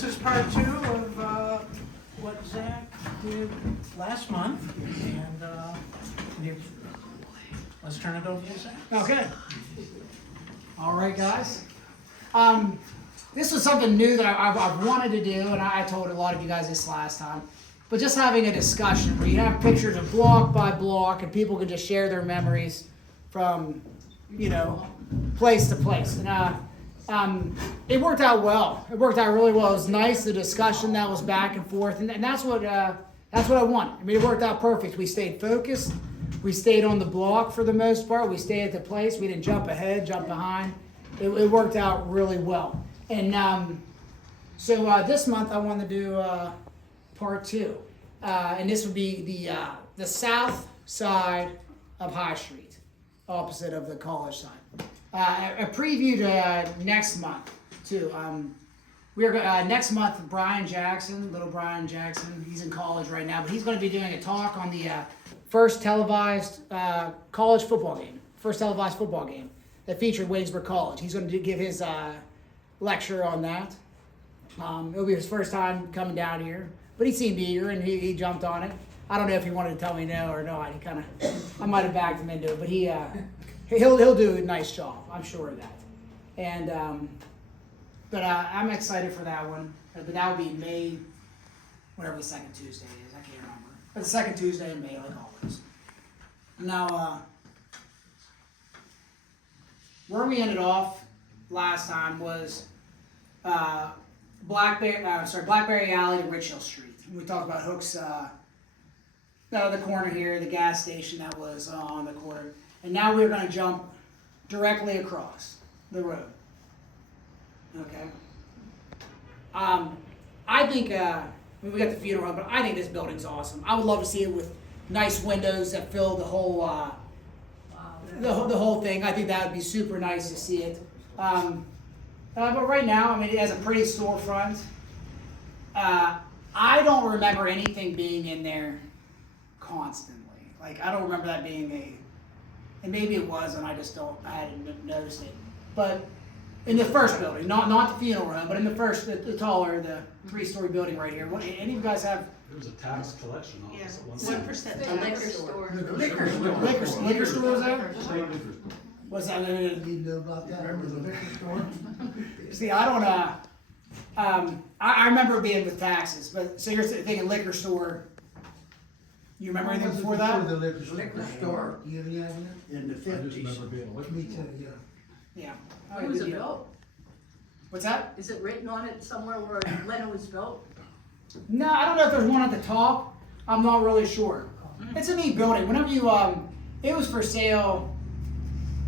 this is part 2 of what Zack did last month, and let's turn it over to Zack. Okay. All right, guys. This was something new that I've wanted to do, and I told a lot of you guys this last time. But just having a discussion where you have pictures of block by block, and people can just share their memories from, place to place. And it worked out well. It worked out really well. It was nice, the discussion that was back and forth, and that's what I want. I mean, it worked out perfect. We stayed focused. We stayed on the block for the most part. We stayed at the place. We didn't jump ahead, jump behind. It worked out really well. And so this month I want to do part 2, and this would be the south side of High Street, opposite of the college side. A preview to next month too. We're next month. Little Brian Jackson. He's in college right now, but he's going to be doing a talk on the first televised college football game. First televised football game that featured Waynesburg College. He's going to give his lecture on that. It'll be his first time coming down here, but he seemed eager and he jumped on it. I don't know if he wanted to tell me no or not. I might have backed him into it, but he'll do a nice job. I'm sure of that. And but I'm excited for that one. But that would be May, whatever the second Tuesday is. I can't remember. But the second Tuesday in May, like always. Now, where we ended off last time was Blackberry Alley to Rich Hill Street. We talked about Hook's, the corner here, the gas station that was on the corner. And now we're going to jump directly across the road. Okay. I think we got the funeral home, but I think this building's awesome. I would love to see it with nice windows that fill the whole the whole thing. I think that would be super nice to see it. But right now, I mean, it has a pretty storefront. I don't remember anything being in there constantly. Like, I don't remember that being and maybe it was, and I hadn't noticed it. But in the first building, not the funeral home, but in the first, the taller, the 3-story building right here. Any of you guys have? There was a tax collection office at one point. 1% a liquor store. Liquor store was there? State liquor store. What's that? You know about that? Remember the liquor store? See, I don't. I remember being with taxes, but so you're thinking liquor store. You remember anything before that? Before the liquor store. You have any idea? In the I just 50s. remember being a liquor Me store. too, yeah. Yeah. Where was it built? What's that? Is it written on it somewhere where Leno was built? No, I don't know if there's one at the top. I'm not really sure. It's a neat building. Whenever you it was for sale.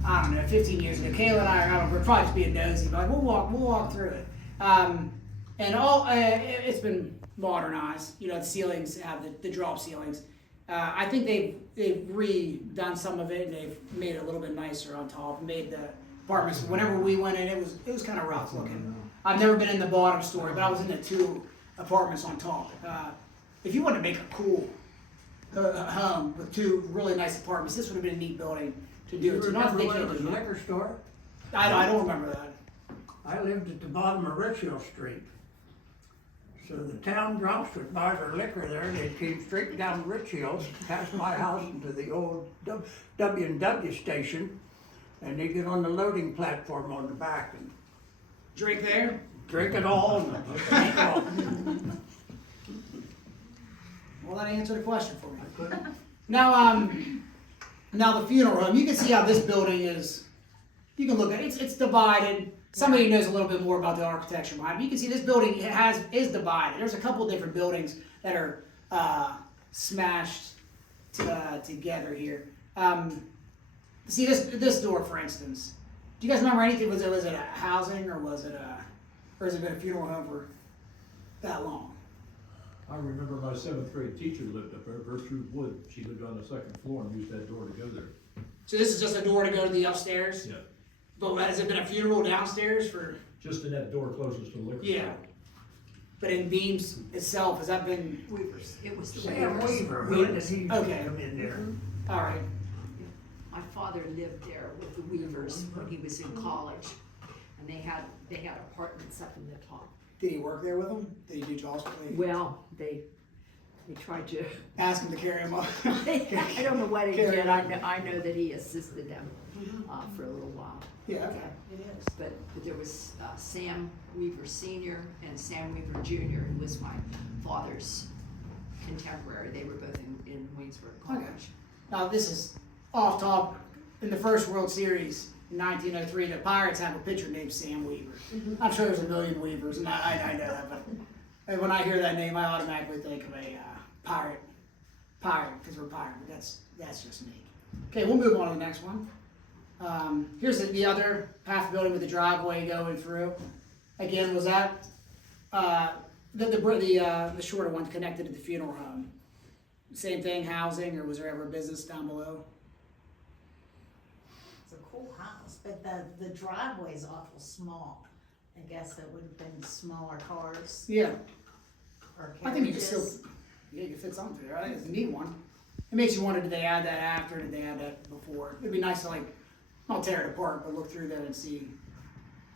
I don't know, 15 years ago. Kayla and I we're probably just being nosy, but like, we'll walk through it. And it's been modernized. The ceilings have the drop ceilings. I think they've redone some of it and they've made it a little bit nicer on top. Made the apartments. Whenever we went in, it was kind of rough looking. I've never been in the bottom story, but I was in the 2 apartments on top. If you wanted to make a cool home with 2 really nice apartments, this would have been a neat building to do it. So not that they Remember when it can't was do a that. liquor store? I don't remember that. I lived at the bottom of Rich Hill Street. So the town drunks would buy their liquor there, they came straight down Rich Hill, past my house into the old W&W station, and they get on the loading platform on the back and Drink there. drink it all and drink it all. Well, that answered the question for me. Now the funeral home. You can see how this building is. You can look at it. It's divided. Somebody who knows a little bit more about the architecture behind it. You can see this building is divided. There's a couple different buildings that are smashed together here. See this door, for instance. Do you guys remember anything? Was it a housing or has it been a funeral home for that long? I remember my 7th grade teacher lived up there, Gertrude Wood. She lived on the 2nd floor and used that door to go there. So this is just a door to go to the upstairs? Yeah. But has it been a funeral downstairs for? Just in that door closest to the liquor store. Yeah. But in Beams itself, has that been? Weavers. It was the Sam Weavers. Weaver, when did he Okay. come in there? All right. My father lived there with the Weavers when he was in college, and they had apartments up in the top. Did he work there with them? Did he do jaws? Well, they tried to, Ask him to carry him up. I don't know what he Carry did, on. I know that he assisted them, for a little while. Yeah, okay. It is. But there was Sam Weaver Senior and Sam Weaver Junior, who was my father's contemporary. They were both in Waynesburg College. Now, this is off top. In the first World Series in 1903, the Pirates have a pitcher named Sam Weaver. I'm sure there's a million Weavers, and I know that, but when I hear that name, I automatically think of a pirate, because we're pirate. But that's just me. Okay, we'll move on to the next one. Here's the other half building with the driveway going through. Again, was that the shorter one connected to the funeral home? Same thing, housing, or was there ever a business down below? It's a cool house, but the driveway's awful small. I guess it would have been smaller cars Yeah, or I think you can still, carriages. yeah, you can fit something there. I think it's a neat one. It makes you wonder, did they add that after, or did they add that before? It'd be nice to like, not tear it apart, but look through there and see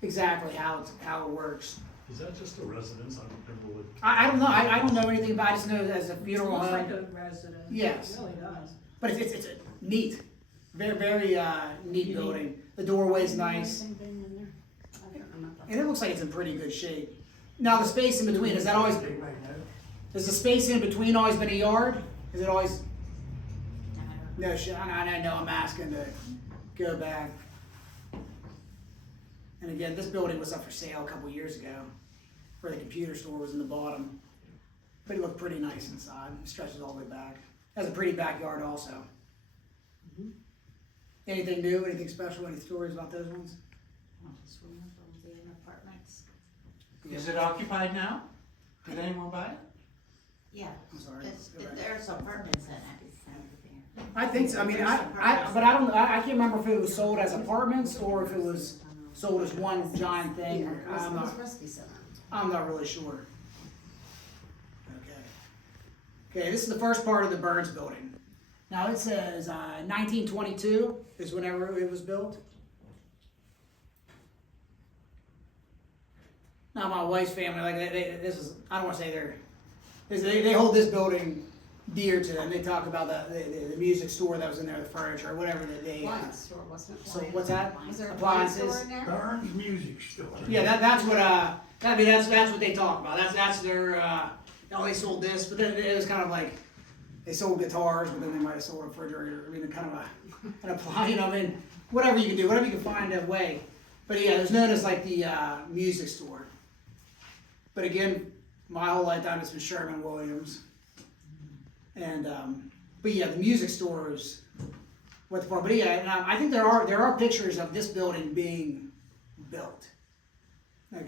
exactly how it works. Is that just a residence? I don't remember what. I don't know, I don't know anything about it, I just know it as a funeral Looks home. like a residence. Yes. It really does. But it's a neat, very neat building. The doorway's nice, Anything been in there? I don't remember. and it looks like it's in pretty good shape. Now, the space in between, has the space in between always been a yard? Is it always, no, shit, I know I'm asking to go back. And again, this building was up for sale a couple years ago, where the computer store was in the bottom. But it looked pretty nice inside, it stretches all the way back. Has a pretty backyard also. Anything new, anything special, any stories about those ones? I just remember being in apartments. Is it occupied now? Did anyone buy it? Yeah, I'm sorry. there's apartments in it. I think so. I mean, but I don't. I can't remember if it was sold as apartments or if it was sold as one giant thing. Or, I'm not really sure. Okay, this is the first part of the Burns building. Now it says 1922 is whenever it was built. Now my wife's family, like this is, I don't want to say they hold this building dear to them. They talk about the music store that was in there, the furniture, or whatever that they. Appliance store, wasn't it? So what's that? Was there a appliance Appliances. store in there? Burns Music Store. Yeah, that's what. I mean, that's what they talk about. That's their. They sold this, but then it was kind of like they sold guitars, but then they might have sold a refrigerator. I mean, kind of an appliance. You know, I mean, whatever you can do, whatever you can find a way. But yeah, it was known as like the music store. But again, my whole lifetime it's been Sherman Williams. And but yeah, the music store is what the part. But yeah, and I think there are pictures of this building being built. Like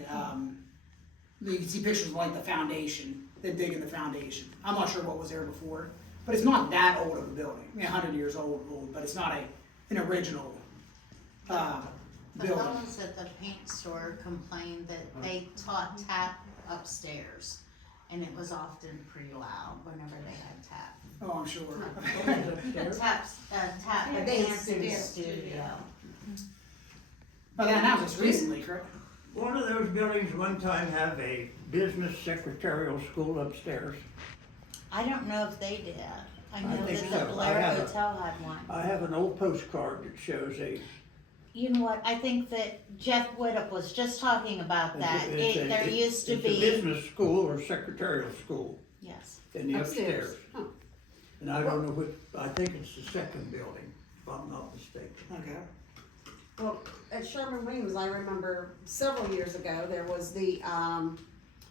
you can see pictures of like the foundation. They're digging the foundation. I'm not sure what was there before, but it's not that old of a building. I mean, 100 years old, but it's not an original The building. fellows at the paint store complained that they taught tap upstairs, and it was often pretty loud whenever they had tap. Oh, I'm sure. A tap dancing studio. But that house was recently, correct? One of those buildings one time have a business secretarial school upstairs. I don't know if they did. I know think that so. the I Blair have a- Hotel had one. I have an old postcard that shows a. You know what, I think that Jeff Whittup was just talking about that. There used to It's a be, business school or secretarial school yes. in the upstairs. And I don't know what, I think it's the second building, if I'm not mistaken. Okay. Well, at Sherman Williams, I remember several years ago, there was the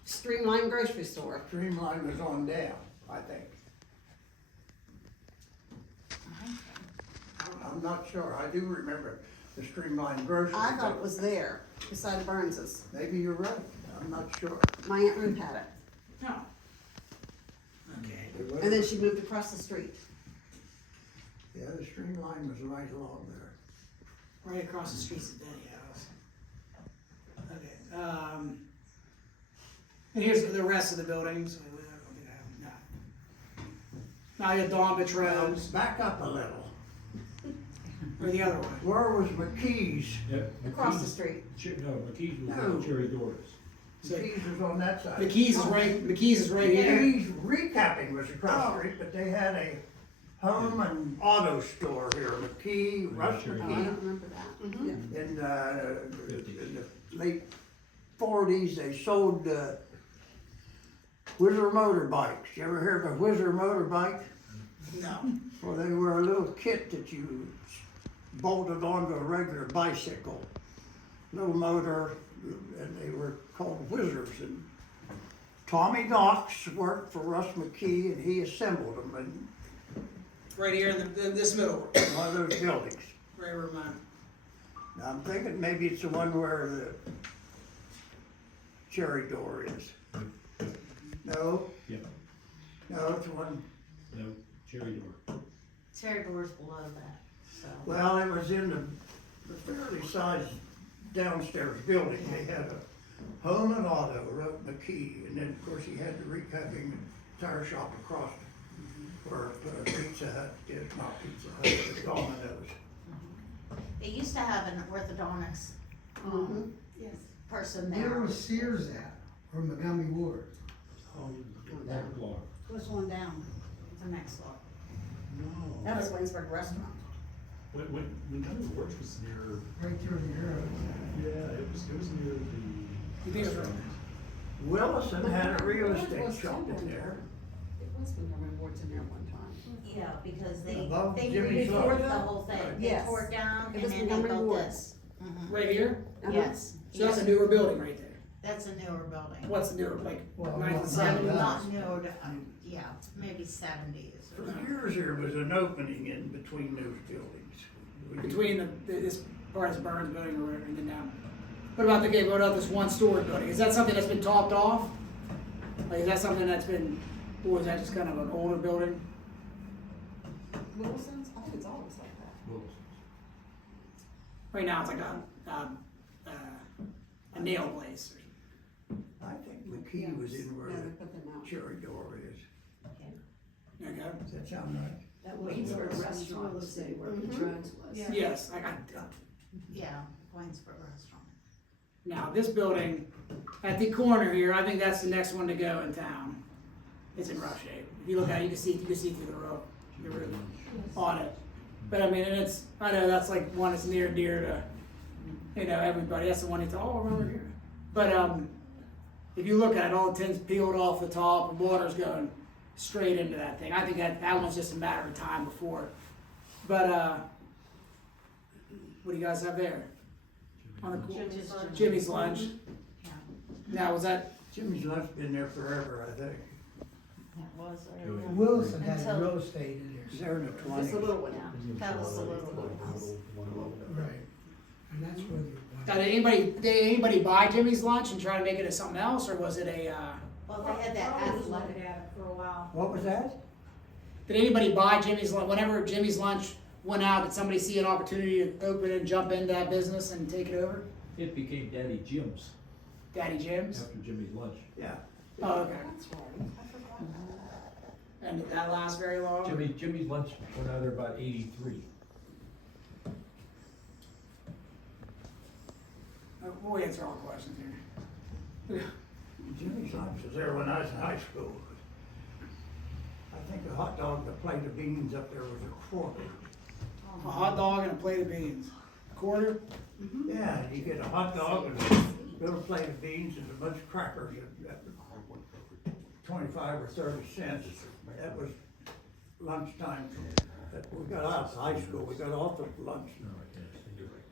Streamline grocery store. Streamline was on down, I think. I'm not sure. I do remember the Streamline grocery. I thought it was there, beside Burns's. Maybe you're right. I'm not sure. My Aunt Ruth had it. No. Okay. It was- And then she moved across the street. Yeah, the Streamline was right along there. Right across the street's the Denny house. Okay. And here's the rest of the buildings. No. Now you have Dawn Petro's, Back up a little. or the other one. Where was McKee's? Yeah, Across the McKee's- street. No, McKee's was No. on Cherry Doris. So Keys was on that side. McKee's is right here. Keys recapping was across the street, but they had a home and auto store here, McKee, Russ Oh, I McKee. don't remember that. Yeah. In the late forties, they sold, Whizzer motorbikes. You ever heard of a Whizzer motorbike? No. Well, they were a little kit that you bolted onto a regular bicycle. Little motor, and they were called Whizzers. And Tommy Knox worked for Russ McKee, and he assembled them in Right here in this middle, one of those buildings. right where mine. Now, I'm thinking maybe it's the one where the cherry door is. No? Yep. No, it's one, No, cherry door. Terry doors below that, so. well, it was in the fairly sized downstairs building. They had a home and auto, wrote McKee, and then, of course, he had the recapping tire shop across where Pizza Hut is, not Pizza Hut, but Domino's. They used to have an orthodontics, Yes. person Where there. was Sears at, or Montgomery Ward? That block. What's one down? The next floor. That was Waynesburg Restaurant. When Montgomery Ward was near, Right there in the arrow. yeah, it was near You think it's right? Willison had a real estate shop in there. It was Montgomery Ward's in there one time. Yeah, because they Above rebuilt Jimmy's the Lunch. whole thing. They Yes. tore it down It and was then they Montgomery built Ward. this. Right here? Yes. So that's a newer building right there. That's a newer building. What's newer, like Well, 1970s? Not newer, yeah, maybe 70s. For years there was an opening in between those buildings. Between this part is Burns building or whatever, and then down. What about this one-story building? Is that something that's been topped off? Like, is that something that's been, or is that just kind of an older building? Wilson's? I think it's always like that. Right now, it's like a nail place. I think McKee was in where Yeah, they the put them out. cherry door is. Okay. Does that sound right? That Waynesburg restaurant was where the drugs was. Yes, Yeah, Waynesburg Restaurant. now this building at the corner here, I think that's the next one to go in town. It's in rough shape. If you look at it, you can see through the roof on it. But I mean, and I know that's like one that's near and dear to, everybody. That's the one that's all over here. But if you look at it, all the tin's peeled off the top and water's going straight into that thing. I think that one's just a matter of time before. But what do you guys have there? On the Jimmy's Lunch. Yeah, Now, was that, Jimmy's Lunch been there forever, I think. it was. Wilson had Until- real estate in It was there. there in the Just a twenties. little one. Yeah, that was the little house. Right. And that's where the. did anybody buy Jimmy's Lunch and try to make it as something else, or was it Well, they had that athletic. What was that? did anybody buy Jimmy's Lunch? Whenever Jimmy's Lunch went out, did somebody see an opportunity to open it and jump into that business and take it over? It became Daddy Jim's Daddy Jim's? after Jimmy's Lunch. Yeah. Oh, okay. That's right. I forgot that. And did that last very long? Jimmy's Lunch went out there about 83. We'll answer all questions here. Jimmy's Lunch was there when I was in high school. I think a hot dog and a plate of beans up there was a quarter. A hot dog and a plate of beans. A quarter? Yeah, you get a hot dog and a little plate of beans and a bunch of crackers at 25 or 30 cents. That was lunchtime. We got out of high school, we got off at lunch,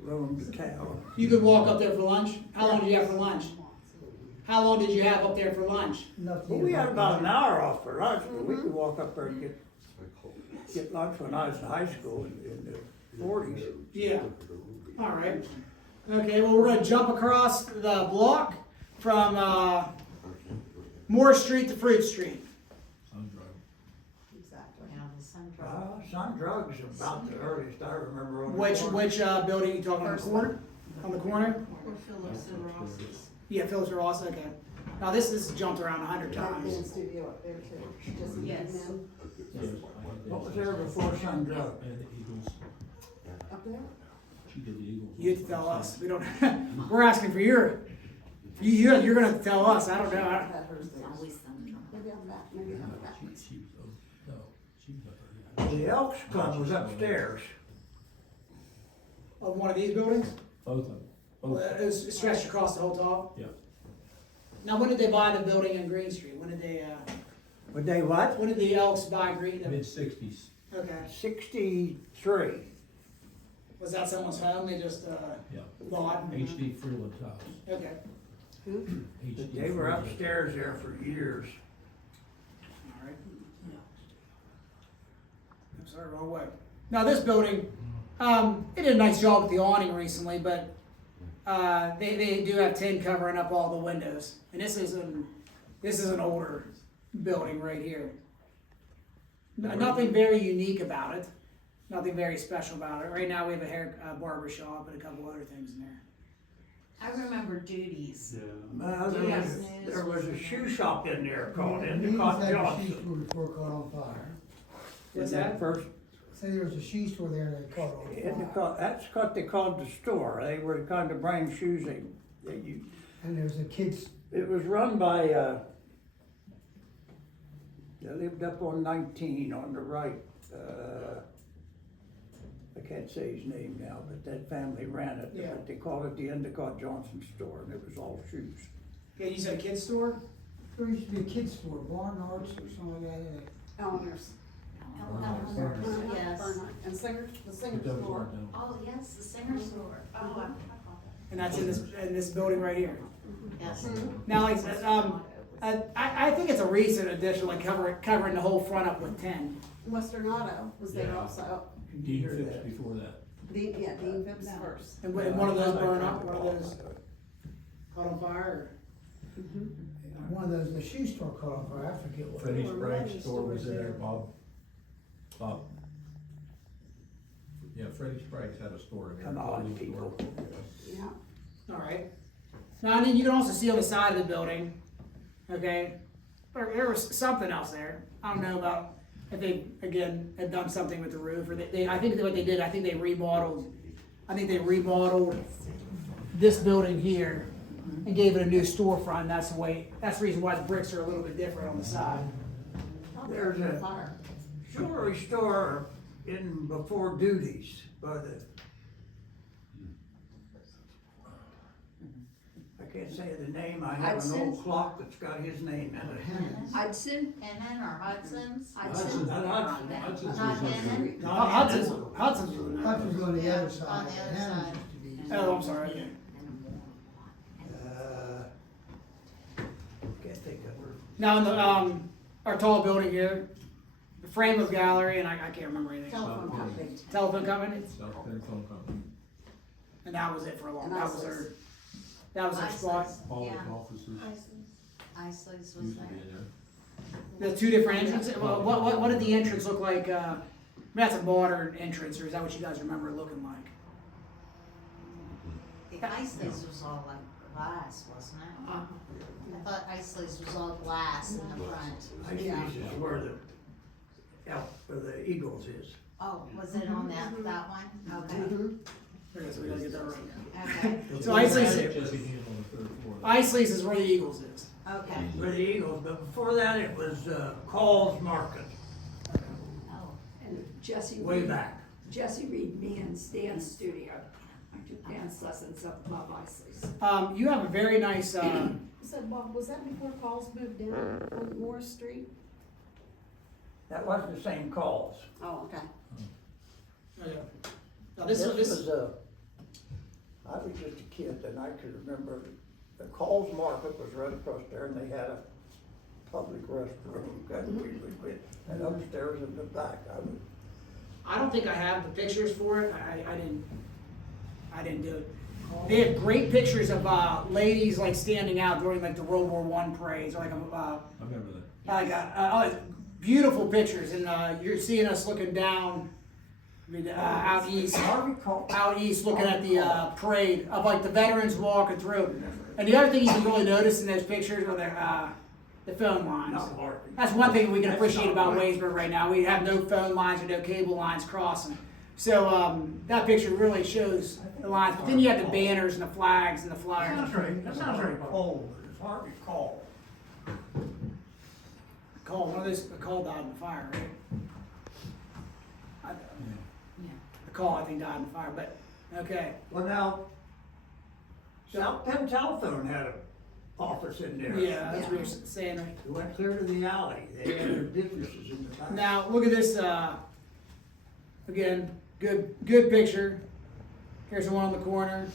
roamed to town. You could walk up there for lunch? How long did you have for lunch? How long did you have up there for lunch? Enough to Well, get we had hot about dog. an hour off for lunch, but we could walk up there and get lunch when I was in high school in the 40s. Yeah. All right. Okay, well, we're gonna jump across the block from Moore Street to Fruit Street. Exactly. Yeah, the Sun Drive. Sun Drugs is about the earliest I remember on the Which corner. building you talking on the corner? On the corner? Or Phillips and Ross's. Yeah, Phillips or Ross, okay. Now this jumped around 100 Dance times. studio up there too. Just Yes. men What was there before Sun Drugs? And the Eagles. up there. She did the Eagles. You have to tell us. We don't. We're asking for your You're gonna tell us, I don't know. That hers there. Always them. Maybe on that, maybe on that. She was, no, she was up there. The Elks Club was upstairs. Of one of these buildings? Both of them. Both. It was stretched across the whole top? Yeah. Now, when did they buy the building in Green Street? When did they, Would they what? when did the Elks buy Green? Mid-60s. Okay. 63. Was that someone's home? They just, Yeah. bought? H.D. Freeland's house. Okay. H.D. They were Freeland. upstairs there for years. All right. I'm sorry, wrong way. Now, this building, they did a nice job with the awning recently, but they do have tin covering up all the windows. And this is an older building right here. Nothing very unique about it. Nothing very special about it. Right now, we have a barber shop and a couple other things in there. I remember duties. There was a shoe shop in there called These Endicott had a shoe Johnson. store before it caught on fire. What's that? First, Say there was a shoe store there and it caught on fire. Endicott, that's what they called the store. They were the kind of brand shoes they used. And there was a kid's, It was run by, they lived up on 19 on the right. I can't say his name now, but that family ran it. Yeah. But they called it the Endicott Johnson store, and it was all shoes. Yeah, you said a kid's store? there used to be a kid's store, Barn Arts or something like that. Eleanor's. Yes. Bernhardt. And Singer, the Singer But those store. aren't them. Oh, yes, the singer store. Oh, I forgot And that's in this building right here. that. Yes. Now, like, I think it's a recent addition, like covering the whole front up with tin. Western Auto was there Yeah. also. Dean Phipps before that. Dean Phipps first. And one of those burned up, one of those caught on fire, One of those, the shoe store caught on fire, I forget what. Freddie There were many Sprague's store was stores there, there. Bob. Yeah, Freddie Sprague's had a store in there. Come on, Little people. store. Yeah. all right. Now, and then you can also see on the side of the building, okay, there was something else there. I don't know about if they, again, had done something with the roof, or I think what they did, I think they remodeled this building here and gave it a new storefront. That's the reason why the bricks are a little bit different on the side. There's a Fire. jewelry store in before duties by the. I can't say the name. I have an Hudson? old clock that's got his name in it. Hudson? Hennon or Hudson's? Hudson's Not Hudson. Hudson's Not was up Hennon? there. Hudson's Hudson's on the Yeah, other on side. the other Hannon's side. used to be. Oh, I'm sorry. Okay. Can't think of her. Now, in the our tall building here, the frame of gallery, and I can't remember anything. Telephone company. Telephone company, South Bend Phone Company. and that was it for a long. And That was Isley's. their spot. All Yeah. the offices Isley's was used to there. be in there. The two different entrances. Well, what did the entrance look like? That's a modern entrance, or is that what you guys remember it looking like? The Isley's was all like glass, wasn't it? Uh-huh. I thought Isley's was all glass in the front. I think this is where the Eagles is. Oh, was it on that one? Okay. Okay, so we gotta get that right. Okay, So Isley's, Jesse Hand on the third floor. Isley's is where the Eagles is. okay. Where the Eagles, but before that it was Call's Market, Oh, And Jesse way Reed, back. Jesse Reed Mann's dance studio. I took dance lessons up above Isley's. You have a very nice. So Bob, was that before Calls moved down on Morris Street? That wasn't the same Calls. Oh, okay. Now this was I was just a kid and I could remember the Call's Market was right across there and they had a public restroom that we would get, and upstairs in the back, I don't think I have the pictures for it. I didn't do it. They have great pictures of ladies like standing out during like the World War I parades, or like I remember that. beautiful pictures, and you're seeing us looking down, out east, looking at the parade of like the veterans walking through. And the other thing you can really notice in those pictures are the phone lines. not Harvey. That's one thing we can appreciate about Waynesburg right now. We have no phone lines or no cable lines crossing. So that picture really shows the lines, but then you have the banners and the flags and the That flyers. sounds very cold, but it's hard to call. A call died in the fire, right? Yeah. The call, I think, died in the fire, but, okay. Well, now, South Penn Telephone had an office in there. Yeah, that's what you're saying, right? It went clear to the alley. They had their businesses in the back. Now, look at this, again, good picture. Here's the one on the corner.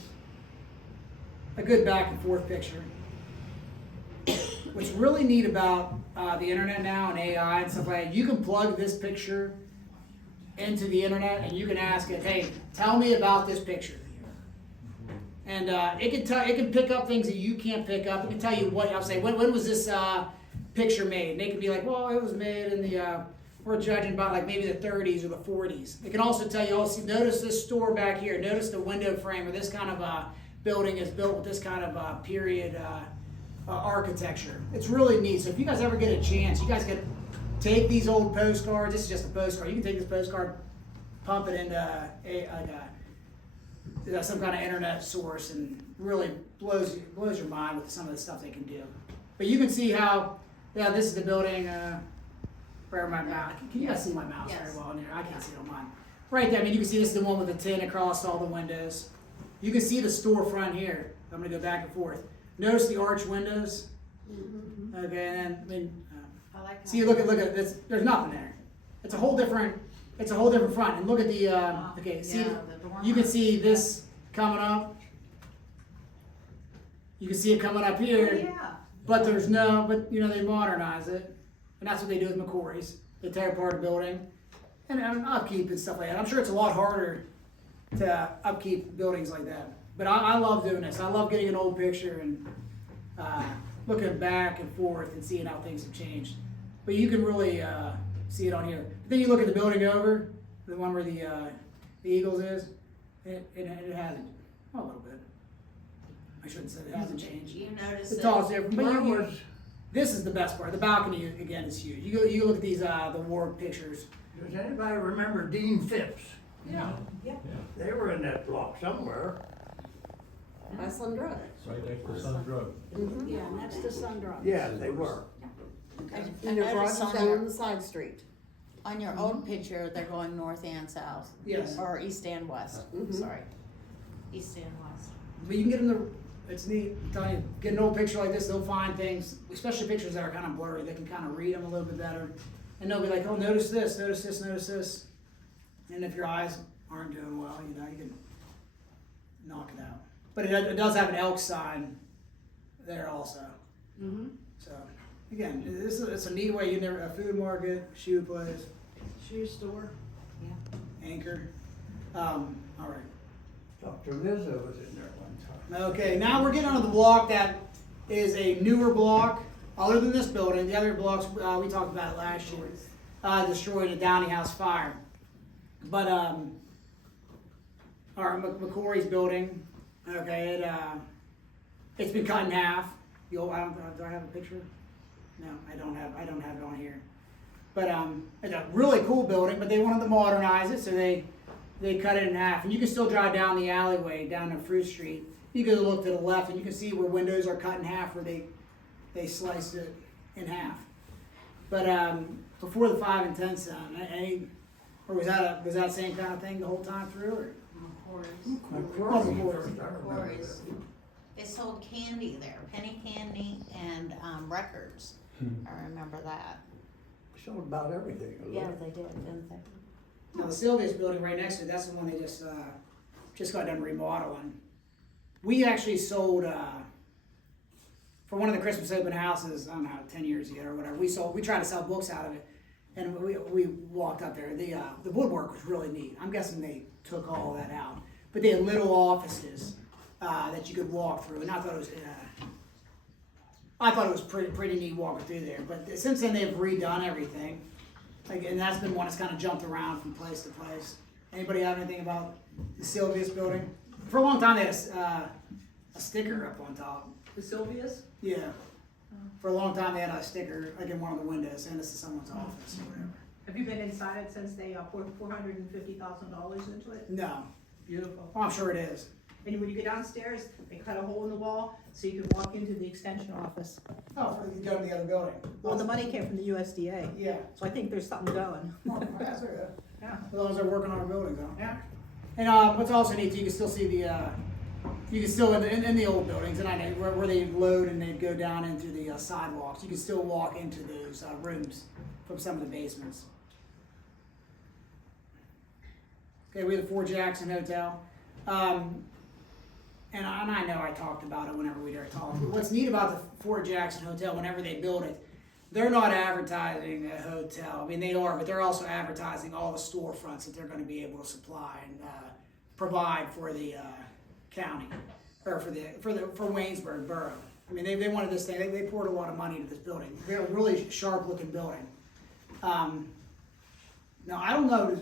A good back and forth picture. What's really neat about the internet now and AI and stuff like that, you can plug this picture into the internet and you can ask it, hey, tell me about this picture. And it can pick up things that you can't pick up. It can tell you what, I'll say, when was this picture made? And they can be like, well, it was made in the, we're judging about like maybe the 30s or the 40s. It can also tell you, oh, see, notice this store back here. Notice the window frame or this kind of building is built with this kind of period architecture. It's really neat. So if you guys ever get a chance, you guys can take these old postcards. This is just a postcard. You can take this postcard, pump it into some kind of internet source, and really blows your mind with some of the stuff they can do. But you can see how, yeah, this is the building. Where my mouse? Can you guys see my mouse Yes. very well in here? I can't see it on mine. Right there. I mean, you can see this is the one with the tin across all the windows. You can see the storefront here. I'm going to go back and forth. Notice the arch windows. Okay, and then I mean, I like how. see, look at this. There's nothing there. It's a whole different front. And look at the okay. See, Yeah, the dormer. you can see this coming up. You can see it coming up here. Oh, yeah. But you know, they modernize it. And that's what they do with McCory's. They tear apart a building and upkeep and stuff like that. I'm sure it's a lot harder to upkeep buildings like that. But I love doing this. I love getting an old picture and looking back and forth and seeing how things have changed. But you can really see it on here. But then you look at the building over, the one where the Eagles is, it hasn't. Oh, a little bit. I shouldn't say it hasn't changed. You notice The that. tall's different. But Where you, was, this is the best part. The balcony, again, is huge. You look at these, the war pictures. does anybody remember Dean Phipps? Yeah. They were in that block somewhere. By Sun Drug. Right next to Sun Drug. Yeah, next to Sun Drug. Yeah, they were. I And their garage noticed is down on the side street. on your old picture, they're going north and south. Yes. Or east and west, sorry. East and west. But you can get them it's neat. I'm telling you, get an old picture like this, they'll find things, especially pictures that are kind of blurry. They can kind of read them a little bit better. And they'll be like, oh, notice this, notice this, notice this. And if your eyes aren't doing well, you know, you can knock it out. But it does have an elk sign there also. So, again, it's a neat way. You never, a food market, shoe place, Shoe store. anchor. All right. Dr. Lizzo was in there one time. Okay, now we're getting onto the block that is a newer block, other than this building. The other blocks, we talked about it last year, destroyed in a Downey House fire. But our McCory's building, okay, it's been cut in half. Do I have a picture? No, I don't have it on here. But it's a really cool building, but they wanted to modernize it, so they cut it in half. And you can still drive down the alleyway, down to Fruit Street. You can look to the left and you can see where windows are cut in half, where they sliced it in half. But before the 5 and 10 cent, or was that the same kind of thing the whole time through? Or? Quarries. They sold candy there, penny candy and records. I remember that. Showed about everything. a Yeah, little. they did, didn't they? Now the Sylvia's building right next to it, that's the one they just got done remodeling. We actually sold for one of the Christmas open houses, I don't know, 10 years ago or whatever. We tried to sell books out of it, and we walked up there. The woodwork was really neat. I'm guessing they took all that out, but they had little offices that you could walk through, and I thought it was pretty neat walking through there. But since then they've redone everything. And that's been one that's kind of jumped around from place to place. Anybody have anything about the Sylvia's building? For a long time, they had a sticker up on top. The Sylvia's? Yeah. For a long time, they had a sticker like in one of the windows saying this is someone's office or whatever. Have you been inside it since they poured $450,000 into it? No, Beautiful. well, I'm sure it is. And when you go downstairs, they cut a hole in the wall so you can walk into the extension office. Oh, you go to the other building. Well, the money came from the USDA, Yeah. so I think there's something going. Oh, that's good. Yeah. As long as they're working on our buildings, huh? Yeah. And what's also neat, you can still see the, you can still in the old buildings, and I know where they load and they go down into the sidewalks. You can still walk into those rooms from some of the basements. Okay, we have the Fort Jackson Hotel, and I know I talked about it whenever we were talking. But what's neat about the Fort Jackson Hotel, whenever they build it, they're not advertising a hotel. I mean, they are, but they're also advertising all the storefronts that they're going to be able to supply and provide for the county or for Waynesburg borough. I mean, they wanted this thing. They poured a lot of money into this building. They're a really sharp-looking building. Now, I don't know.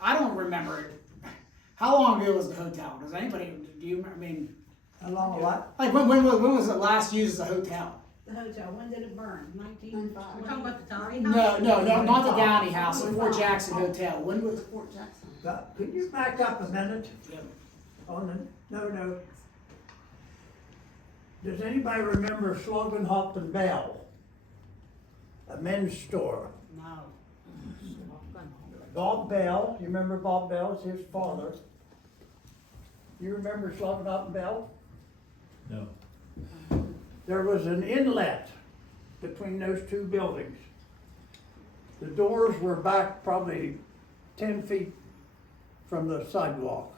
I don't remember it. How long ago was the hotel? Does anybody? Do you? I mean, How long, what? like when was it last used as a hotel? The hotel, when did it burn? 1905. We're talking about the Downey No, House? no, not the Downey House, the Fort Jackson Hotel. When was? Fort Jackson. Could you back up a minute Yeah. on the, no. Does anybody remember Slogan and Bell? A men's store. No. Bob Bell, you remember Bob Bell, it's his father. You remember Slogan and Bell? No. There was an inlet between those two buildings. The doors were back probably 10 feet from the sidewalk.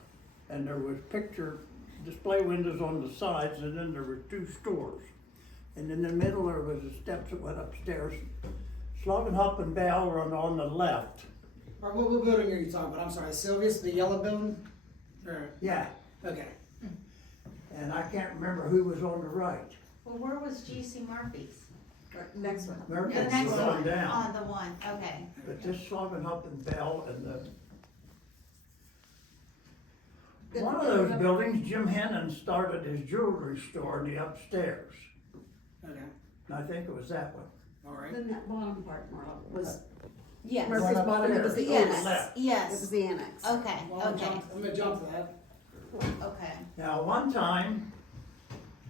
And there was picture display windows on the sides, and then there were two stores. And in the middle there was the steps that went upstairs. Slogan and Bell were on the left. Or what building are you talking about? I'm sorry, Sylvia's, the yellow building? Or, Yeah, okay. and I can't remember who was on the right. Well, where was G.C. Murphy's? Right, next one. The Murphy's next was one. on down. On the one, okay. But this Slogan and Bell and The- one of those buildings, Jim Hennon started his jewelry store in the upstairs. Okay. And I think it was that one. All right. Then that bottom part, Marla, was Yes. Murphy's Right bottom, it was the upstairs. annex. Left. It was Yes. the annex. Okay, Well, I'm okay, gonna jump to that. okay. Now, one time,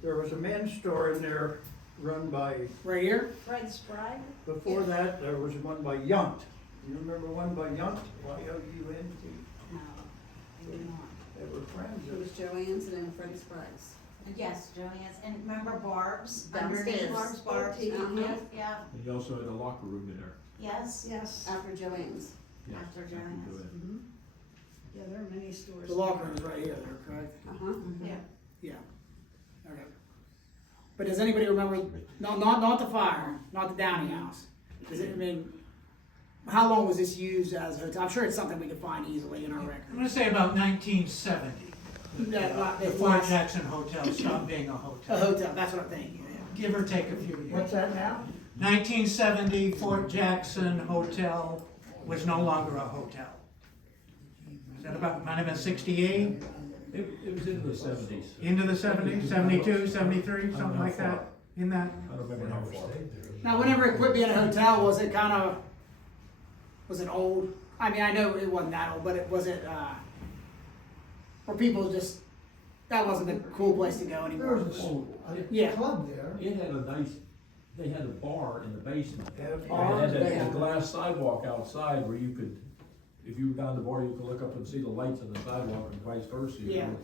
there was a men's store in there run by, Right here? Fred Sprague? before that, there was one by Yunt. You remember one by Yunt? Y-O-U-N-T? No, I do not. They were friends It of. was Joanne's and then Freddie Sprague's. Yes, Joanne's, and remember Barb's Downstairs. underneath? Barb's Barb's, boutique. yeah, And you also had a locker room in there. yes, Yes. After Joanne's. Yeah. after Go Joanne's. ahead. Yeah, there are many stores. The locker room is right here, there, correct? Uh-huh. Yeah. Yeah. Okay. But does anybody remember, not the fire, not the Downey House? Does it, I mean, how long was this used as a hotel? I'm sure it's something we could find easily in our I'm record. gonna say about 1970. No, The Fort Jackson Hotel stopped being a A hotel, hotel, that's what I'm thinking, yeah. give or take a few years. What's that now? 1970 Fort Jackson Hotel was no longer a hotel. Is that about, might have been 68, It was into the 70s. into the 70s, 72, 73, something like that, in that? I don't remember how far. Now, whenever it quit being a hotel, was it kind of, was it old? I mean, I know it wasn't that old, but was it, were people just, that wasn't the cool place to go There anymore? was a Yeah. club there. It had a nice, they had a bar in the basement. They had a They bar, had they that had- glass sidewalk outside where you could, if you were down the bar, you could look up and see the lights on the sidewalk and vice versa. Yeah. And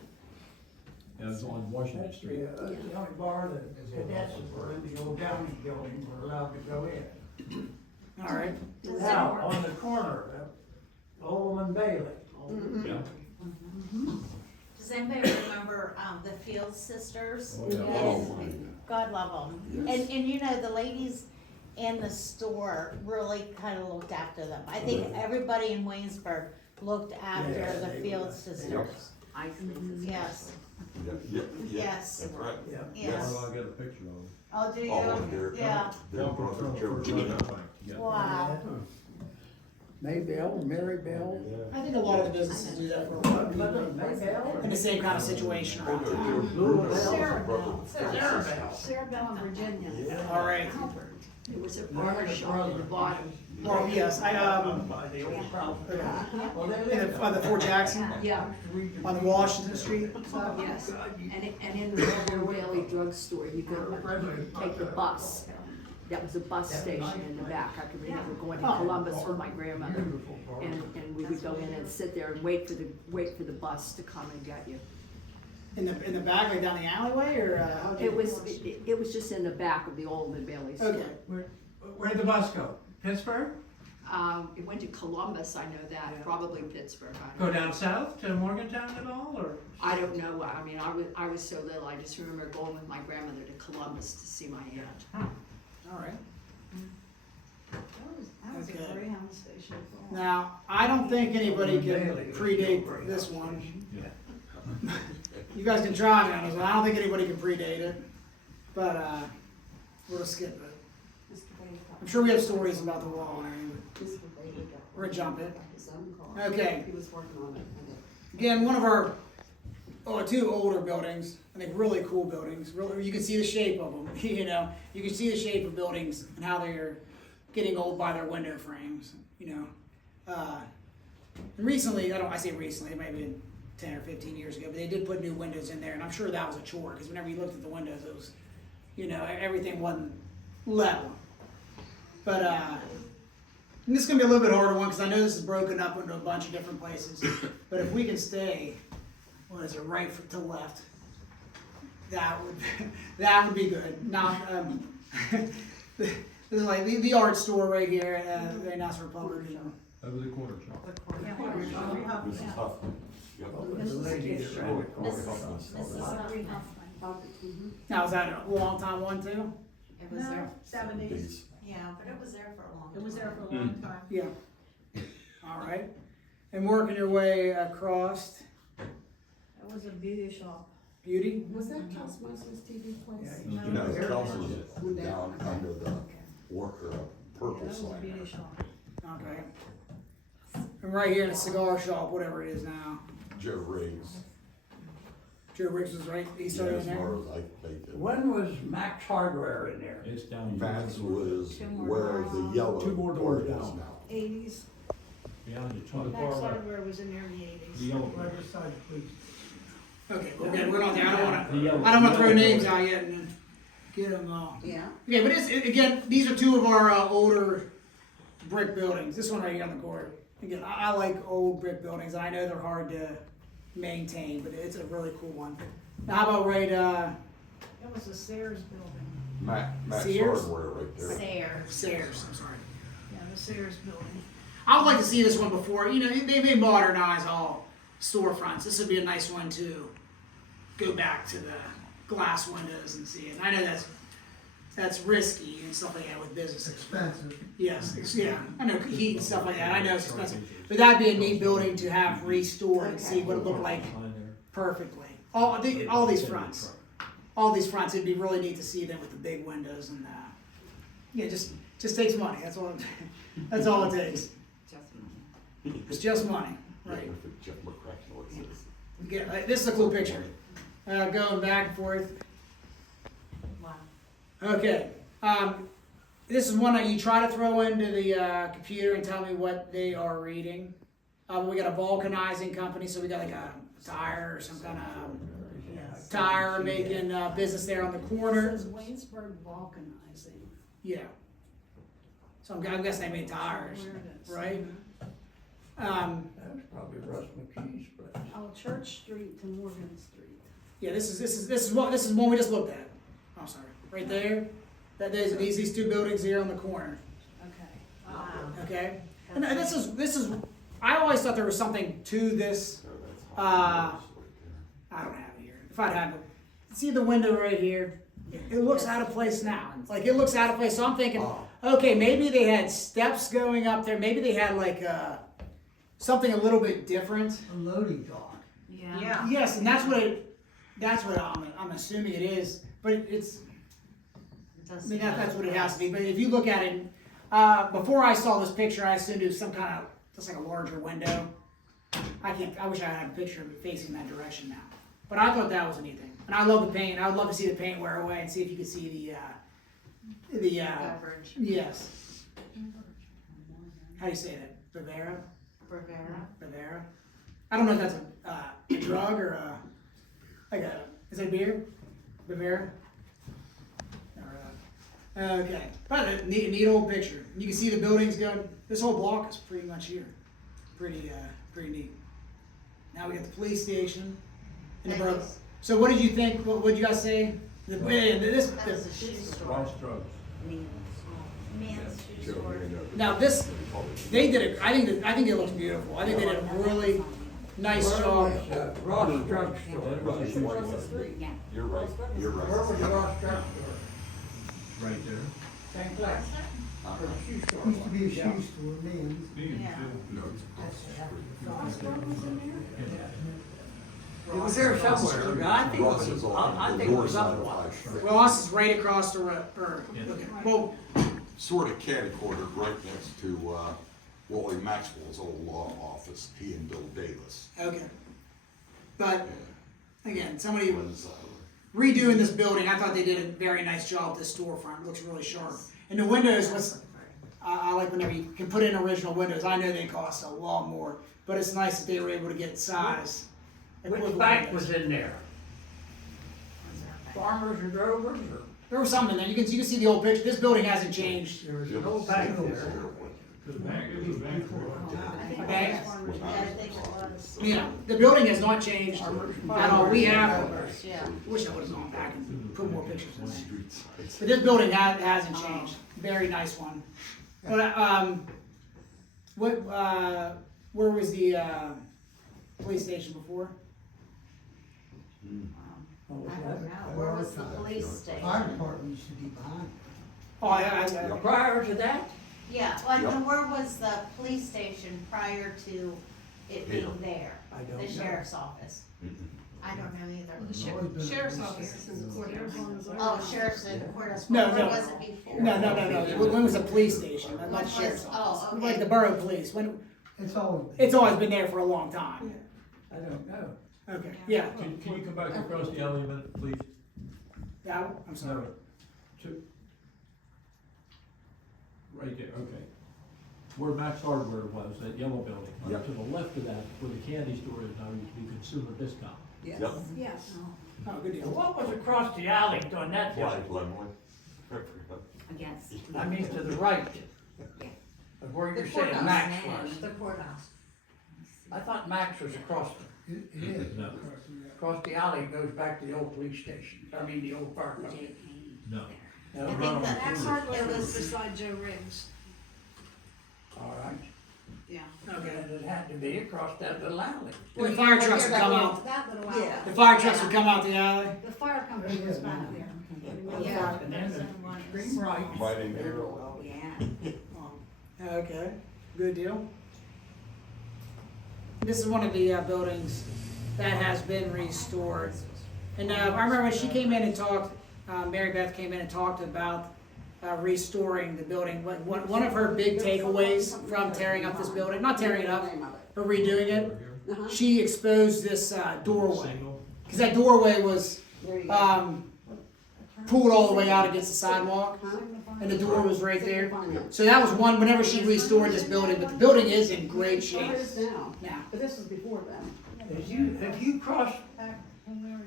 it was on Washington That's Street. the only bar that the cadets were in the old Downey building were allowed to go in. All right. Now, on the corner, Oldham and Bailey. Yeah. Does anybody remember, the Field Sisters? Oh, yeah. And God love them. And you know, the ladies in the store really kind of looked after them. I think everybody in Waynesburg looked after Yeah, the they Field were. Sisters. Yes, yes, That's right. Yeah. yes. Well, I got a picture of it. Oh, do Oh, you? Yeah, Well, from the Church of the Bank, yeah. wow. Maybell, Mary Bell. I think a lot of the businesses do that for a lot of people Maybell? in the same kind of situation around Oh, town. Blue Bell. Sarah Bell. Sarah Bell. Sarah Bell in Virginia. All right. There was a barber shop in the bottom. Well, yes, I, By the old house. Well, they in live the, on the Fort Jackson, Yeah, on the Washington Street side. yes, and in the Walter Bailey drugstore, you could take the bus. That was a bus station in the back. I can remember going to Columbus with my grandmother, and we would go in and sit there and wait for the bus to come and get you. In the back, like down the alleyway, or, It was just in the back of the old Bailey store. Okay. Where'd the bus go? Pittsburgh? It went to Columbus, I know that, probably Pittsburgh. I Go don't know. down south to Morgantown at all, or? I don't know, I mean, I was so little, I just remember going with my grandmother to Columbus to see my aunt. All right. That was Okay. a Greyhound station. Now, I don't think anybody can predate this one. You guys can try me on this one. I don't think anybody can predate it, but we'll just skip it. I'm sure we have stories about the wall. We're gonna jump it. Okay. He was working on it. Again, one of our two older buildings. I think really cool buildings. Really, you can see the shape of them. You know, you can see the shape of buildings and how they're getting old by their window frames. You know, and recently, I say recently, it might have been 10 or 15 years ago, but they did put new windows in there, and I'm sure that was a chore because whenever you looked at the windows, it was, you know, everything wasn't level. But and this is gonna be a little bit harder one because I know this is broken up into a bunch of different places. But if we can stay, what is it, right to left, that would be good. Not this is like the art store right here, very nice Republic. Over the corner shop. Mrs. Huffman. The lady that ran the corner. Mrs. Huffman. Now is that a long time one too? It was there, 70s. yeah, but it was there for a long time. It was there for a long time. Yeah. All right. And working your way across That was a beauty shop. Beauty. Was that Charles Mosler's TV place? Yeah, No, he's- Kelsey's down under the worker, Yeah, purple that was a sign. beauty shop. Okay. And right here in the cigar shop, whatever it is now. Joe Riggs. Joe Riggs was right. He Yeah, started as in there. far as I think. When was Max Hardware in there? It's down. Max was Two more where the yellow Two more door doors is down. now. 80s. Behind the On the truck. far Max left. Hardware was in there in the The 80s. yellow. Right beside the police. Okay, we're good. We're not there. I don't want The yellow. to. I don't want to throw the names yellow. out yet and then get them all. Yeah. Okay, but again, these are two of our older brick buildings. This one right here on the corner. Again, I like old brick buildings, and I know they're hard to maintain, but it's a really cool one. Now, how about right? It was the Sayers building. Max Sears? Hardware right there. Sayers. Sayers. I'm sorry. Yeah, the Sayers building. I would like to see this one before. You know, they may modernize all storefronts. This would be a nice one to go back to the glass windows and see it. And I know that's risky and stuff like that with businesses. Expensive. Yes, yeah. I know heat and stuff like that. I know it's expensive, but that'd be a neat building to have restored and see what it looked like perfectly. All these fronts, it'd be really neat to see them with the big windows and yeah, just takes money. That's all. That's all it takes. It's just money, right? Jeff McCracken says. Again, this is a cool picture. Going back and forth. Wow. Okay. This is one that you try to throw into the computer and tell me what they are reading. We got a vulcanizing company, so we got like a tire or some kind of tire making business there on the It corner. says Waynesburg vulcanizing. Yeah. So I'm guessing they made tires, Where it is. right? That was probably Russ McKee's place. Oh, Church Street to Morgan Street. Yeah. This is one we just looked at. I'm sorry. Right there. These two buildings here on the corner. Okay. Wow. Okay. And this is. I always thought there was something to this. I don't have it here. If I'd have it, see the window right here. It looks out of place now. Like it looks out of place. So I'm thinking, okay, maybe they had steps going up there. Maybe they had like something a little bit different. A loading dock. Yeah. Yes, and that's what I'm assuming it is. But it's. I mean, that's what it has to be. But if you look at it, before I saw this picture, I assumed it was some kind of just like a larger window. I wish I had a picture of it facing that direction now. But I thought that was a neat thing. And I love the paint. I would love to see the paint wear away and see if you could see The, Beverage. yes. How do you say that? Bavera? Rivera. Bavera? I don't know if that's a drug or is it beer? Bavera? Okay, but a neat old picture. You can see the buildings going, this whole block is pretty much here. Pretty neat. Now we got the police station and the borough. So what did you think, what did you guys say? That was a shoe store. Rice drugs. Men's shoe store. Now this, they did it, I think it looks beautiful. I think they did a really nice job. Ross Drug Store. You're right, you're Where right. was the Ross Drug Store? Right there. Same place. Uh-huh. Or a shoe store. Used to be a shoe store, men's. Yeah. No, it's across the street. It was there somewhere. I think it Ross is was, on I the think it north was side up of one. High Street. Ross is right across the road, okay, well, Sort of catty-cornered right next to, Wally Maxwell's old law office, he and Bill Davis. okay. But, again, somebody One side. redoing this building, I thought they did a very nice job with this storefront, it looks really sharp. And the windows, I like whenever you can put in original windows, I know they cost a lot more, but it's nice that they were able to get size. and put Which the bank windows. was in there? Farmers and Drovers or? There was something in there, you can see the old picture, this building hasn't changed. There was an old bank there. The bank, it was a bank for I think Okay. it was, yeah, I think it was. Yeah, the building has not changed at all, we have, Yeah. wish I would've gone back and put more pictures in there. Street sides. But this building hasn't changed, very nice one. But, where was the, police station before? I don't know, where was the police Fire station? department used to be behind. Oh, yeah, Prior to that, Yeah, well, and where was the police station prior to it being there? I don't The know. sheriff's office? I don't know either. Always been a Sheriff's police office station. is in the courthouse. Oh, sheriff's and courthouse, No, where no. was it before? no, when was the police station, not When the was- sheriff's office. oh, okay. Like the borough police, when, It's always been. it's always been there for a long time. I don't know. Okay, yeah, Can you come back across the alley a minute, please? yeah, I'm sorry. No. Right there, okay. Where Max Hardware was, that yellow building. Yep. To the left of that, where the candy store is now, used to be Consumer Discount. Yep. Yes. Oh, good deal. What was across the alley on that Why, building? Glenwood? Against. I mean, to the right. Of where you're saying Max was. The courthouse. I thought Max was across, It is. No. across the alley, it goes back to the old police station, I mean, the old fire company. No. No? I think that, Max it Hardware was was, beside Joe Riggs. All right. Yeah. Okay. And it had to be across that little alley. And the fire trucks would come out, That little alley. Yeah. the fire trucks would come out the alley. The fire company was back there. yeah. And then the extreme right. Right in there. Oh, yeah. Okay, good deal. This is one of the buildings that has been restored. And I remember when she came in and talked, Mary Beth came in and talked about restoring the building. One of her big takeaways from tearing up this building, not tearing it up, but redoing it, she exposed this doorway. Single. Because that doorway was There you go. pulled all the way out against the sidewalk, and the door was right there. So that was one, whenever she restored this building, but the building is in great shape It is now, now. but this was before then. Have you crossed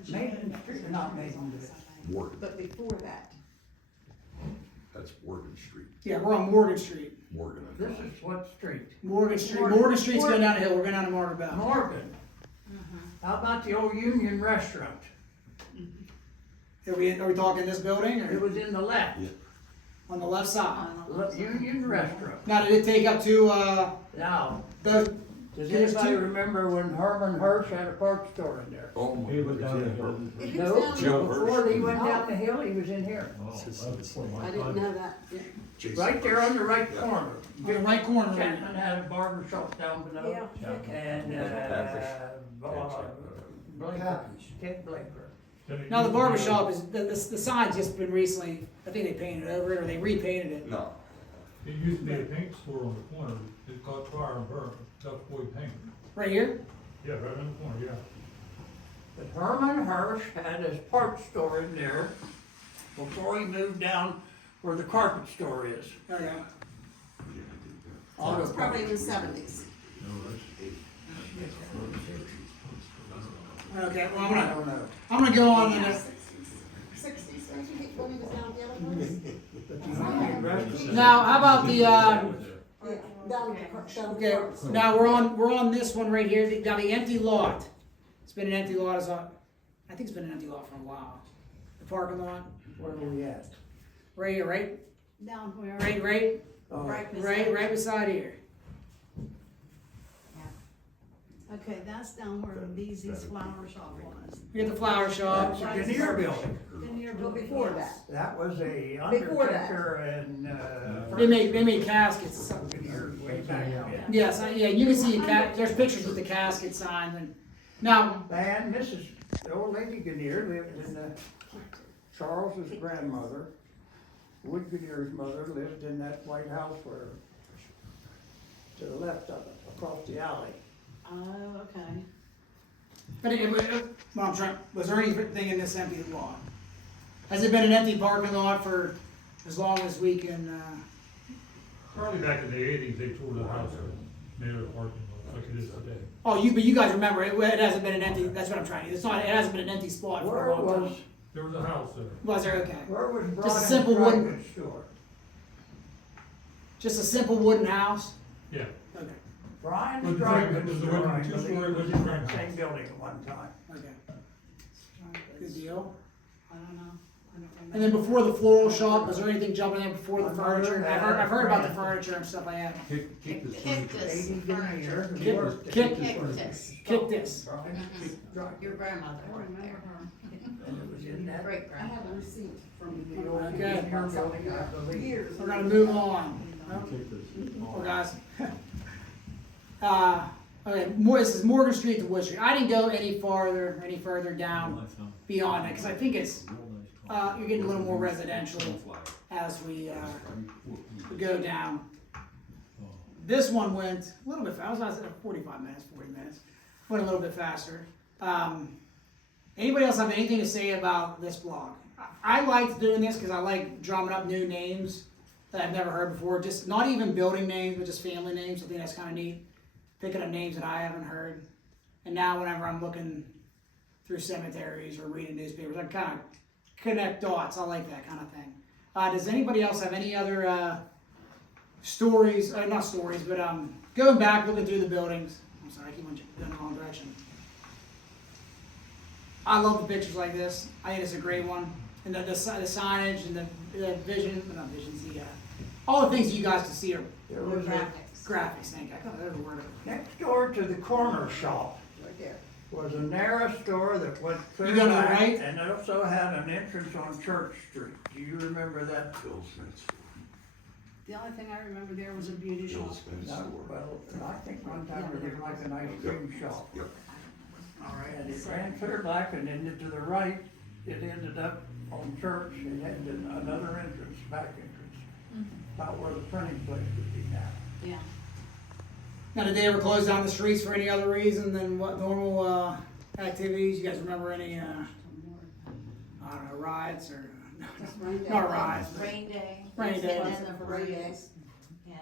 Maiden Street, or not Maiden, Morgan, But before that, that's Morgan Street, Yeah, we're on Morgan Street. Morgan and this Vine. is what street? Morgan Street. Morgan Street's going down the hill. We're going down to Margaret Bell. Morgan. How about the old Union Restaurant? Are we talking this building It or was in the left, on the left side? Union Restaurant. Now, did it take up to Now, the? does There's anybody two- remember when Herman Hirsch had a park store in there? Oh, my He was goodness, down yeah, the hill. Herman. It No, was down Joe there. before he went down the hill, he was in here. Oh, that was before my I didn't time. know that. Yeah. Jason Right there on the right Yeah. corner. On the right corner. Chapman had a barber shop down below. Yeah. And, Blaker, Package. Ted Blaker. Now the barber shop is the sign's just been recently. I think they painted over it or they repainted it. No, It used to be a paint store on the corner, it caught fire and burned, Duck Boy Paint. Right here. Yeah, right in the corner, yeah. But Herman Hirsch had his parts store in there before he moved down where the carpet store is. Okay. So it was probably in the seventies. Okay, well, I don't know. I'm gonna go on and, Sixties, don't you think when he was down at the other place? now, how about the, Yeah, down at the okay, now we're on this one right here, now the empty lot. It's been an empty lot, I think it's been an empty lot for a while. The parking lot, Where are we at? right here, right, Down where? right, Oh, right beside here. Okay, that's down where Beezy's flower shop was. We got the flower shop. That's the Veneer building. Well, before that. That was a Before that. undertaker and, They made caskets. Veneer way back then. Yes, yeah, you can see, there's pictures with the casket signs and, now, And the old lady Veneer lived in Charles's grandmother, Wood Veneer's mother, lived in that white house where, to the left of it, across the alley. Oh, okay. but well, I'm trying, was there anything in this empty lot? Has it been an empty parking lot for as long as we can, Probably back in the eighties, they tore the house and made it a parking lot, like it is today. oh, but you guys remember, it hasn't been an empty, that's what I'm trying to, it hasn't been an empty spot for Where a long time. was, There was a house there. Was there, okay. where was Just a Brian's simple wooden- private store? Just a simple wooden house? Yeah. Okay, Brian's Was the private drink- was the store, wooden I believe, two-story was wooden in drink that house? same building at one time. okay. Good deal. I don't know. I don't remember. And then before the floral shop, was there anything jumping in before the I've furniture? heard I've heard about the furniture and stuff like that. Kick this Cactus Lady Veneer, who Kick- worked kick- at Cactus. Kick this. Brian's Drug. Your grandmother I worked remember there. her. And it was in that, Great I grandmother. have a receipt from the old Okay. Veneer building, I believe. years. We're gonna move on. Oh, guys. Okay, this is Morgan Street to Wood Street. I didn't go any further down beyond that, because I think it's, you're getting a little more residential as we go down. This one went a little bit fast, I was at 45 minutes, 40 minutes. Went a little bit faster. Anybody else have anything to say about this blog? I liked doing this because I like drumming up new names that I've never heard before. Just not even building names, but just family names. I think that's kind of neat. Picking up names that I haven't heard. And now whenever I'm looking through cemeteries or reading newspapers, I kind of connect dots. I like that kind of thing. Does anybody else have any other stories? Not stories, but going back, looking through the buildings. I'm sorry, I keep on going in the wrong direction. I love the pictures like this. I think it's a great one. And the signage and the vision, not visions, all the things you guys can see are There was a, graphics. Thank you. I thought there was a word. next door to the corner shop Right there. was a narrow store that went clear You go to the back right? and also had an entrance on Church Street. Do you remember that? Bill Smith's, The only thing I remember there was a beauty Bill shop. Smith's No, store. well, I think one time it was like an ice cream shop. Yep. All right, and it ran clear back and then to the right, it ended up on Church and had another entrance, back entrance. About where the printing place would be now. Yeah. Now, did they ever close down the streets for any other reason than what normal activities? You guys remember any, I don't know, riots or not riots? But Rain day. Rain day. And then the parades. Yeah.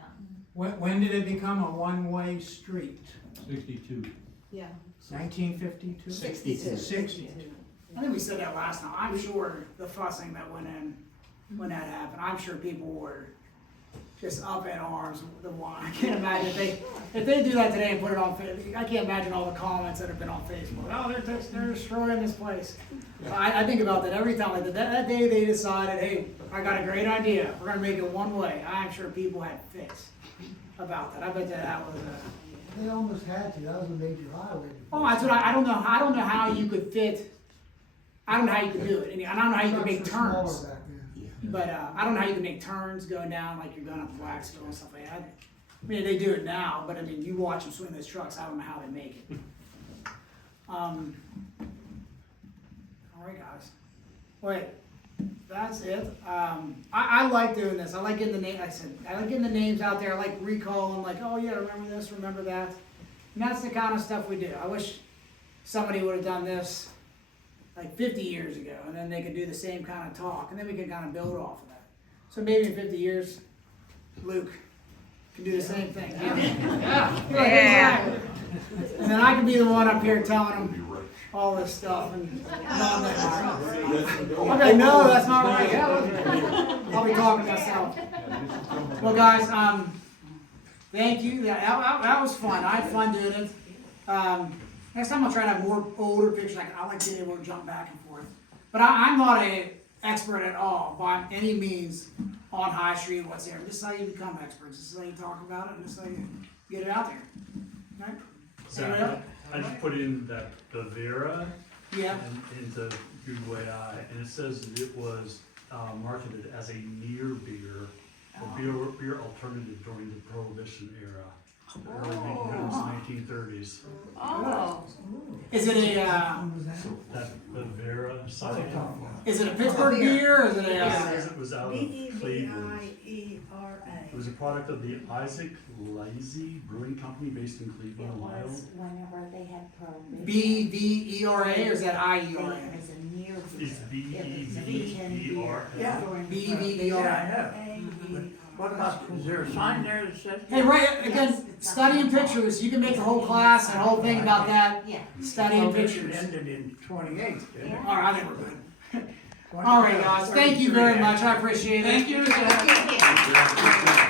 When did it become a one-way street? 62. Yeah. 1952? 62. 62. I think we said that last time. I'm sure the fussing that went in when that happened, I'm sure people were just up in arms. I can't imagine if they do that today and put it on Facebook. I can't imagine all the comments that have been on Facebook. Oh, they're destroying this place. I think about that every time. Like that day they decided, hey, I got a great idea. We're gonna make it one way. I'm sure people had fits about that. I bet that was a. They almost had to, that was a major highway. Oh, that's what I don't know. I don't know how you could fit. I don't know how you could do it. And I don't know how you could make turns. Back then. But I don't know how you can make turns going down like you're going up to Blacksville and stuff like that. I mean, they do it now, but I mean, you watch them swing those trucks. I don't know how they make it. All right, guys. Wait, that's it. I like doing this. I like getting the name. Like I said, I like getting the names out there. I like recalling, like, oh yeah, remember this, remember that. And that's the kind of stuff we do. I wish somebody would have done this like 50 years ago, and then they could do the same kind of talk, and then we could kind of build off of that. So maybe in 50 years, Luke can do the same thing. Yeah. Exactly. And then I can be the one up here telling him all this stuff and not that hard. I'm like, no, that's not right. Yeah, that's right. I'll be talking to myself. Well, guys, thank you. That was fun. I had fun doing it. Next time I'll try to have more older pictures. I like being able to jump back and forth. But I'm not an expert at all by any means on High Street whatsoever. This is how you become experts. This is how you talk about it, and this is how you get it out there. Right? Anybody else? I just put in that Bavera Yeah. into Google AI, and it says that it was marketed as a near beer, a beer alternative during the Prohibition era, early 1930s. Oh. Is it a That Bavera cider. is it a Pittsburgh beer? Or is it It a says it was out of Cleveland. Bevira. It was a product of the Isaac Lazy Brewing Company based in Cleveland, Ohio. Whenever they had prohibition. BVERA or is that IERA? It was a near. It's BEVERA. Yeah. BVERA. Yeah, I know. What about, is there a sign there that says? Hey, right again, studying pictures. You can make a whole class and a whole thing about that. Yeah. Studying Well, this pictures. ended in 28, didn't it? All right, I think we're good. All right, guys. Thank you very much. I appreciate it. Thank you, Zach. Yeah.